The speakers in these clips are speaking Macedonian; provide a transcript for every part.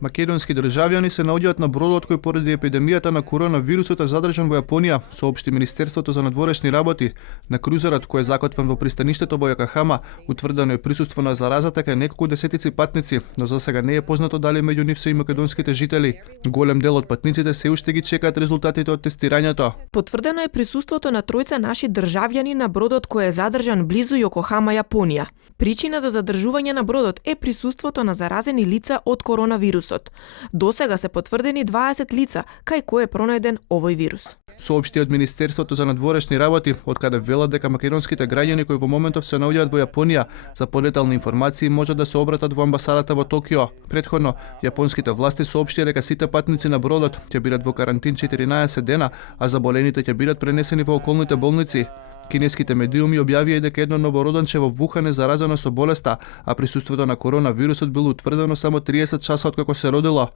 Македонски државјани се наоѓаат на бродот кој поради епидемијата на коронавирусот е задржан во Јапонија, соопшти Министерството за надворешни работи. На крузерот кој е закотвен во пристаништето во Јокохама, утврдено е присуство на заразата кај неколку десетици патници, но за сега не е познато дали меѓу нив се и македонските жители. Голем дел од патниците се уште ги чекаат резултатите од тестирањето. Потврдено е присуството на тројца наши државјани на бродот кој е задржан близу Јокохама, Јапонија. Причина за задржување на бродот е присуството на заразени лица од коронавирусот. До сега се потврдени 20 лица кај кој е пронајден овој вирус. Соопшти од Министерството за надворешни работи, од каде велат дека македонските граѓани кои во моментов се наоѓаат во Јапонија за подетални информации можат да се обратат во амбасадата во Токио. Предходно, јапонските власти соопштија дека сите патници на бродот ќе бидат во карантин 14 дена, а заболените ќе бидат пренесени во околните болници. Кинеските медиуми објавија и дека едно новороденче во Вухан е заразено со болеста, а присуството на коронавирусот било утврдено само 30 часа откако се родило.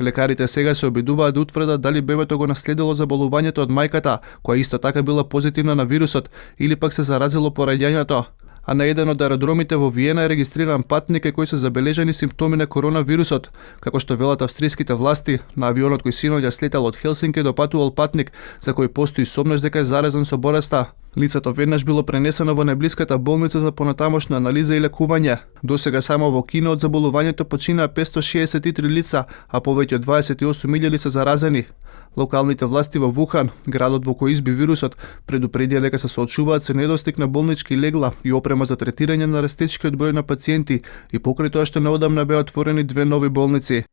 Лекарите сега се обидуваат да утврдат дали бебето го наследило заболувањето од мајката, која исто така била позитивна на вирусот, или пак се заразило по раѓањето. А на еден од аеродромите во Виена е регистриран патник кој се забележани симптоми на коронавирусот. Како што велат австриските власти, на авионот кој синоќа слетел од Хелсинки допатувал патник за кој постои сомнеш дека е заразен со болеста. Лицето веднаш било пренесено во најблиската болница за понатамошна анализа и лекување. Досега само во Кина од заболувањето починаа 563 лица, а повеќе од 28.000 лица заразени. Локалните власти во Вухан, градот во кој изби вирусот, предупредија дека се соочуваат со недостиг на болнички легла и опрема за третирање на растечкиот број на пациенти и покрај тоа што неодамна беа отворени 2 нови болници.